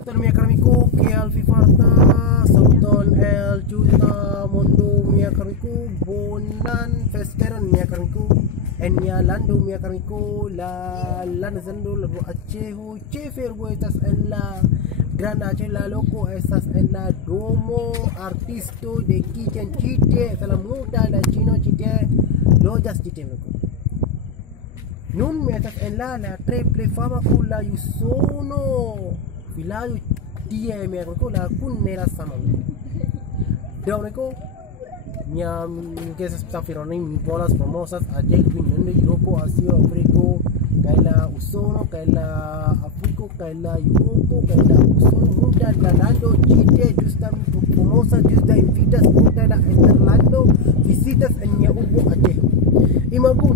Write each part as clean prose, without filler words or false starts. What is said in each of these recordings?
Mia karamiku kial fifarta sauton el juta mondo mia karamiku bonan festeran mia karamiku enya landu mia karamiku la lanzando lagu acehu chefer vueltas en la gran Aceh la loco esas en la domo artisto de kitchen chite la muda la chino chite lojas chite nun metas en la triple fama kula yusono Filayo dia mi aku la kun nera sama. Dau neko nya que se está fironi bolas famosas a Jake Winende Europo Asia Afriko kaila usono kaila Afriko kaila Europo kaila usono muda dalando chite justam famosa justa invitas muda da Interlando visitas enya ubo Aceh. Imagu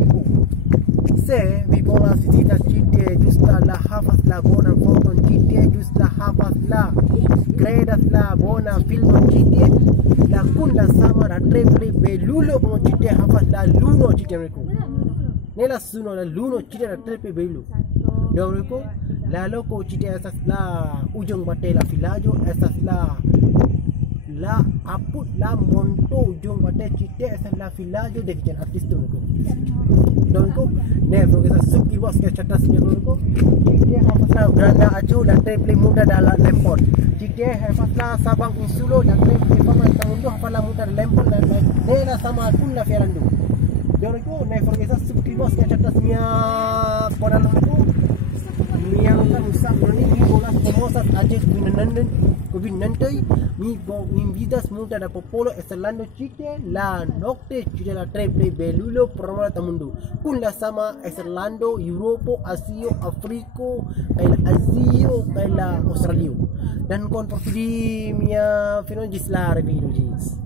se vi bolas visitas chite justa la hafas la bona foto chite justa hafas la credas la bona film chite la kunda sama la triple belulo como chite hafas la luno chite reko nela suno la luno chite la triple belu doreko la loco chite esas la ujung bate la filajo esas la aput la monto ujung bate chite esas la filajo de kitchen artist doreko ne porque esa suki bos que chatas ni doreko chite hafas la granda acu la triple muda dalam lempon chite hafas la sabang insulo la triple fama tamundo hafas la muda lempon dan nela sama kun la ferando doreko ne porque esa suki bos que chatas ni pada lalu yang usah ni bolas famosas Aceh Winende mi vidas muda da popolo estelando chite la nocte chite la triple belulo promola tamundo kun la sama estelando Europo Asia Afriko kaila Asia kaila Australia dan kon portudi mia fino jis la review jis